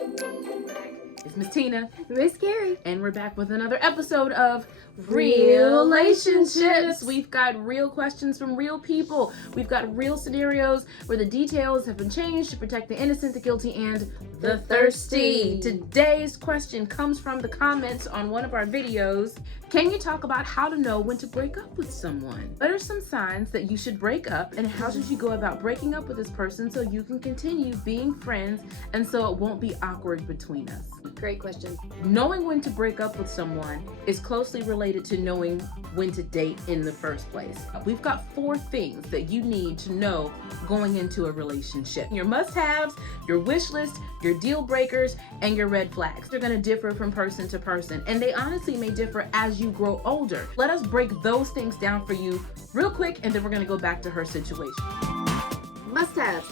It's Miss Tina. Miss Carrie. And we're back with another episode of Relationships. We've got real questions from real people. We've got real scenarios where the details have been changed to protect the innocent, the guilty, and the thirsty. Today's question comes from the comments on one of our videos. Can you talk about how to know when to break up with someone? What are some signs that you should break up, and how should you go about breaking up with this person so you can continue being friends and so it won't be awkward between us? Great question. Knowing when to break up with someone is closely related to knowing when to date in the first place. We've got 4 things that you need to know going into a relationship. Your must-haves, your wish list, your deal breakers, and your red flags. They're going to differ from person to person, and they honestly may differ as you grow older. Let us break those things down for you real quick, and then we're going to go back to her situation. Must-haves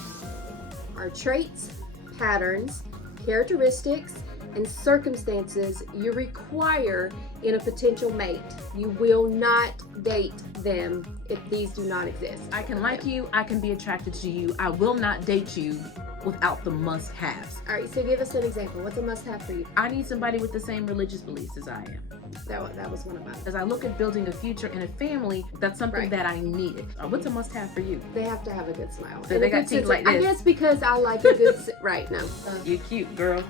are traits, patterns, characteristics, and circumstances you require in a potential mate. You will not date them if these do not exist. I can like you, I can be attracted to you. I will not date you without the must-haves. All right, so give us an example. What's a must-have for you? I need somebody with the same religious beliefs as I am. That was one of mine. As I look at building a future and a family, that's something Right. that I needed. What's a must-have for you? They have to have a good smile. So And they a got good teeth sense like of- this. I guess because I like a good right now. You're cute, girl.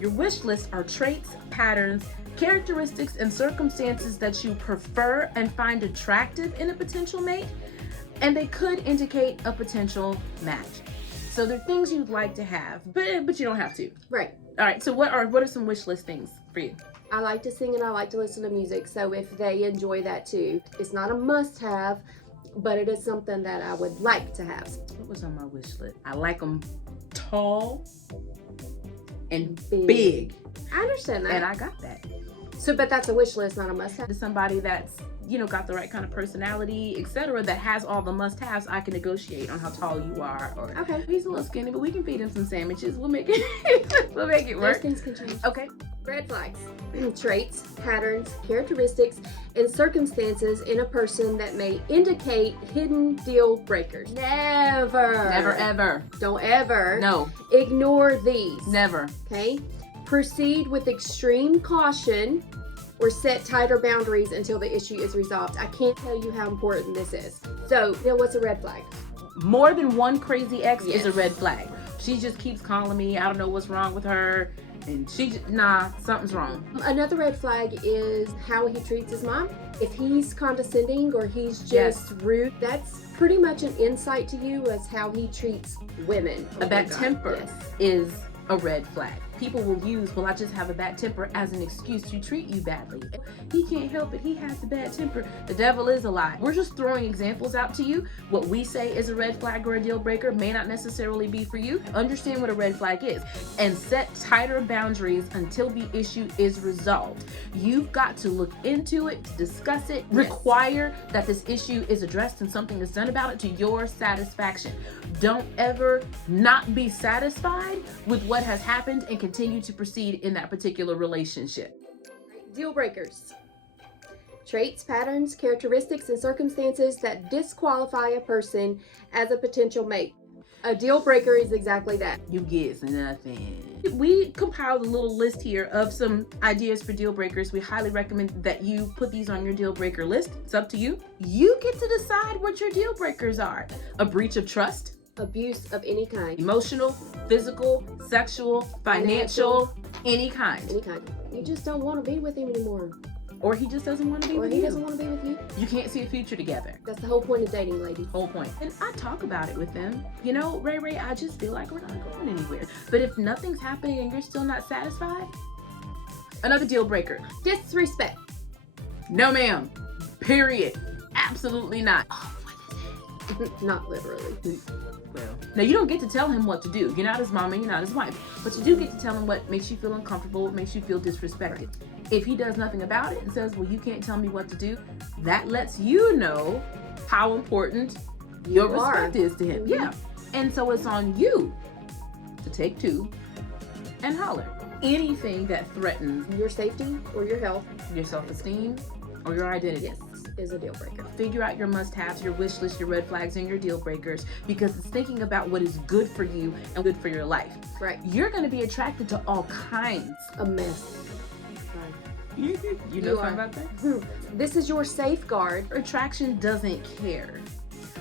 Your wish list are traits, patterns, characteristics, and circumstances that you prefer and find attractive in a potential mate, and they could indicate a potential match. So they're things you'd like to have, but you don't have to. Right. All right, so what are some wish list things for you? I like to sing and I like to listen to music, so if they enjoy that too, it's not a must-have, but it is something that I would like to have. What was on my wish list? I like them tall and Big. big. I understand that. And I got that. So, but that's a wish list, not a must-have. To somebody that's, got the right kind of personality, etc., that has all the must-haves, I can negotiate on how tall you are. Or Okay. he's a little skinny, but we can feed him some sandwiches. We'll make it Those work. things can change. Okay. Red flags. Traits, patterns, characteristics, and circumstances in a person that may indicate hidden deal breakers. Never. Never ever. Don't ever. No. Ignore these. Never. Okay? Proceed with extreme caution or set tighter boundaries until the issue is resolved. I can't tell you how important this is. So, what's a red flag? More than one crazy ex is a Yes. red flag. She just keeps calling me. I don't know what's wrong with her. And something's wrong. Another red flag is how he treats his mom. If he's condescending or he's just rude, that's pretty much an insight to you as how he treats women. A bad temper Yes. is a red flag. People will use, well, I just have a bad temper as an excuse to treat you badly. He can't help it. He has a bad temper. The devil is a lie. We're just throwing examples out to you. What we say is a red flag or a deal breaker may not necessarily be for you. Understand what a red flag is and set tighter boundaries until the issue is resolved. You've got to look into it, discuss it, require that this issue is addressed and something is done about it to your satisfaction. Don't ever not be satisfied with what has happened and continue to proceed in that particular relationship. Deal breakers. Traits, patterns, characteristics, and circumstances that disqualify a person as a potential mate. A deal breaker is exactly that. You get nothing. We compiled a little list here of some ideas for deal breakers. We highly recommend that you put these on your deal breaker list. It's up to you. You get to decide what your deal breakers are. A breach of trust. Abuse of any kind. Emotional, physical, sexual, financial, any kind. Any kind. You just don't want to be with him anymore. Or he just doesn't want to be Or with he you. doesn't want to be with you. You can't see a future together. That's the whole point of dating, ladies. Whole point. And I talk about it with them. Ray, I just feel like we're not going anywhere. But if nothing's happening and you're still not satisfied, another deal breaker. Disrespect. No, ma'am. Period. Absolutely not. Not literally. Well, now you don't get to tell him what to do. You're not his mom and you're not his wife. But you do get to tell him what makes you feel uncomfortable, what makes you feel disrespected. If he does nothing about it and says, well, you can't tell me what to do, that lets you know how important your respect is to him. Mm-hmm. Yeah. And so it's on you to take 2 and holler. Anything that threatens Your safety or your health. your self-esteem or your identity. Yes. is a deal breaker. Figure out your must-haves, your wish list, your red flags, and your deal breakers, because it's thinking about what is good for you and good for your life. Right. You're going to be attracted to all kinds. A mess. You know something about that? This is your safeguard. Attraction doesn't care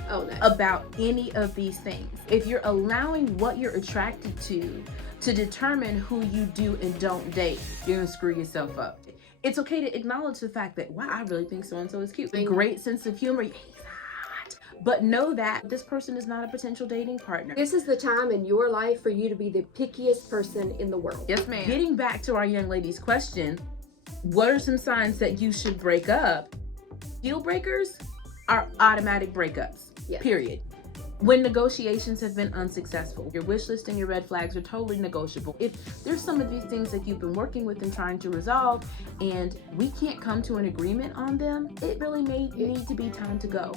Oh no. about any of these things. If you're allowing what you're attracted to determine who you do and don't date, you're gonna screw yourself up. It's okay to acknowledge the fact that, wow, I really think so-and-so is cute. A great sense of humor. He's hot. But know that this person is not a potential dating partner. This is the time in your life for you to be the pickiest person in the world. Yes, ma'am. Getting back to our young lady's question, what are some signs that you should break up? Deal breakers are automatic breakups, Yes. period. When negotiations have been unsuccessful, your wish list and your red flags are totally negotiable. If there's some of these things that you've been working with and trying to resolve, and we can't come to an agreement on them, it really may need to be time to go.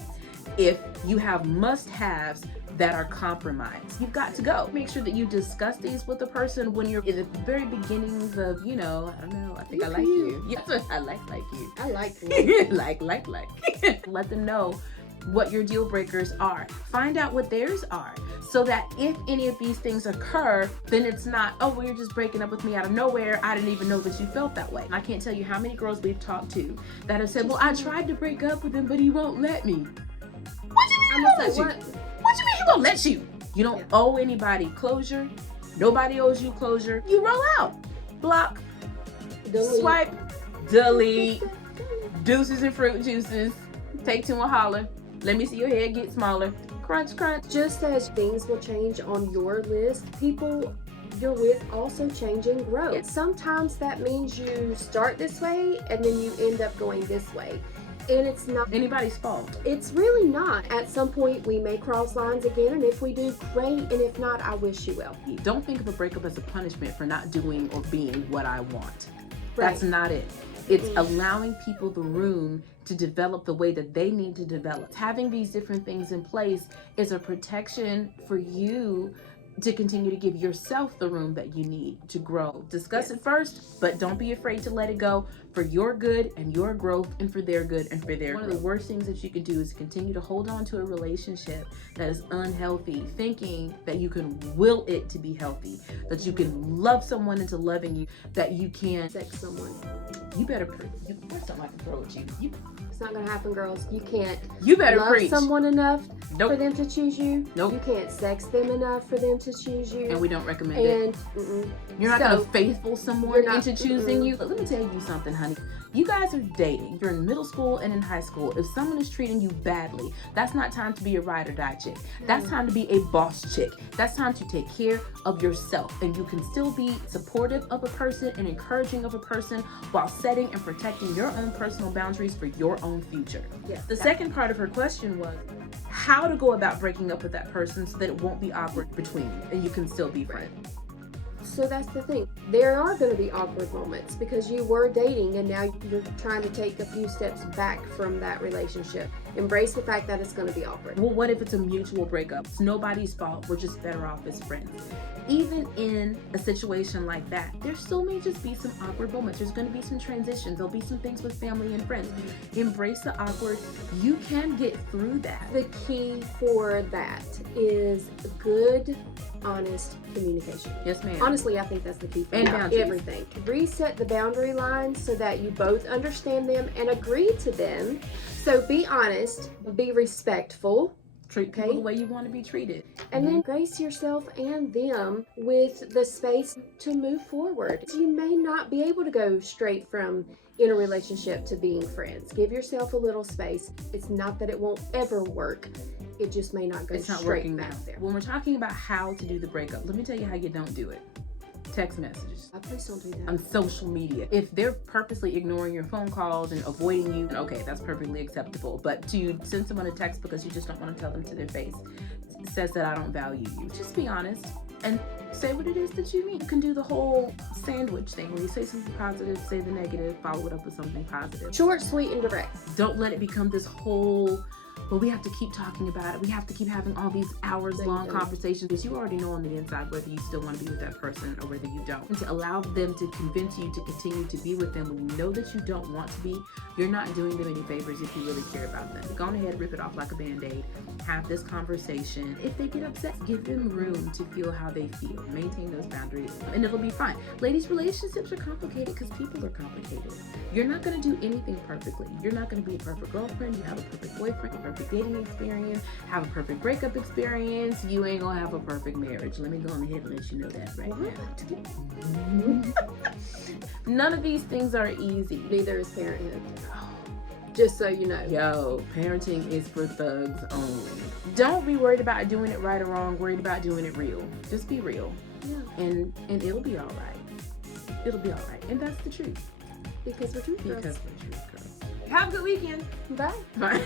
If you have must-haves that are compromised, you've got to go. Make sure that you discuss these with the person when you're in the very beginnings of, I don't know, I think I like you. Yes, I like you. I like you. like. Let them know what your deal breakers are. Find out what theirs are, so that if any of these things occur, then it's not, oh, well, you're just breaking up with me out of nowhere. I didn't even know that you felt that way. And I can't tell you how many girls we've talked to that have said, well, I tried to break up with him, but he won't let me. What do you mean he won't let you? What do you mean he won't let you? You don't owe anybody closure. Nobody owes you closure. You roll out. Block. Delete. Swipe. Delete. Deuces and fruit juices. Take two and holler. Let me see your head get smaller. Crunch, crunch. Just as things will change on your list, people you're with also change and grow. Yes. Sometimes that means you start this way and then you end up going this way. And it's not anybody's fault. It's really not. At some point we may cross lines again, and if we do, great, and if not, I wish you well. Don't think of a breakup as a punishment for not doing or being what I want. Right. That's not it. It's allowing people the room to develop the way that they need to develop. Having these different things in place is a protection for you to continue to give yourself the room that you need to grow. Discuss it first, but don't be afraid to let it go for your good and your growth and for their good and for their growth. One of the worst things that you can do is continue to hold on to a relationship that is unhealthy, thinking that you can will it to be healthy, that you can love someone into loving you, that you can Sex someone. You better preach. There's something I can throw at you. It's not gonna happen, girls. You can't You better love preach. someone enough Nope. for them to choose you. Nope. You can't sex them enough for them to choose you. And we don't recommend it. And You're not So, gonna faithful someone you're not- into choosing you. But let me tell you something, honey. You guys are dating. You're in middle school and in high school. If someone is treating you badly, that's not time to be a ride or die chick. That's time to be a boss chick. That's time to take care of yourself. And you can still be supportive of a person and encouraging of a person while setting and protecting your own personal boundaries for your own future. Yes. The second part of her question was how to go about breaking up with that person so that it won't be awkward between you and you can still be friends. So that's the thing. There are going to be awkward moments because you were dating and now you're trying to take a few steps back from that relationship. Embrace the fact that it's going to be awkward. Well, what if it's a mutual breakup? It's nobody's fault. We're just better off as friends. Even in a situation like that, there still may just be some awkward moments. There's going to be some transitions. There'll be some things with family and friends. Embrace the awkward. You can get through that. The key for that is good, honest communication. Yes, ma'am. Honestly, I think that's the key for And boundaries. everything. Reset the boundary lines so that you both understand them and agree to them. So be honest, be respectful, Treat people the way you want to be treated. and then grace yourself and them with the space to move forward. You may not be able to go straight from in a relationship to being friends. Give yourself a little space. It's not that it won't ever work. It just may not go It's not straight working back now. there. When we're talking about how to do the breakup, let me tell you how you don't do it. Text messages. Please don't do that. On social media. If they're purposely ignoring your phone calls and avoiding you, okay, that's perfectly acceptable. But to send someone a text because you just don't want to tell them to their face says that I don't value you. Just be honest and say what it is that you mean. You can do the whole sandwich thing where you say something positive, say the negative, follow it up with something positive. Short, sweet, and direct. Don't let it become this whole well, we have to keep talking about it. We have to keep having all these hours-long conversations, because you already know on the inside whether you still want to be with that person or whether you don't. And to allow them to convince you to continue to be with them when you know that you don't want to be, you're not doing them any favors if you really care about them. Go ahead, rip it off like a Band-Aid. Have this conversation. If they get upset, give them room to feel how they feel. Maintain those boundaries, and it'll be fine. Ladies, relationships are complicated because people are complicated. You're not going to do anything perfectly. You're not going to be a perfect girlfriend. You have a perfect boyfriend, a perfect dating experience, have a perfect breakup experience. You ain't going to have a perfect marriage. Let me go on ahead and let you know that right now. None of these things are easy. Neither is parenthood. Just so you know. Yo, parenting is for thugs only. Don't be worried about doing it right or wrong. Worried about doing it real. Just be real. Yeah. And it'll be all right. It'll be all right. And that's the truth. Because we're truth girls. Because we're truth girls. Have a good weekend. Bye. Bye.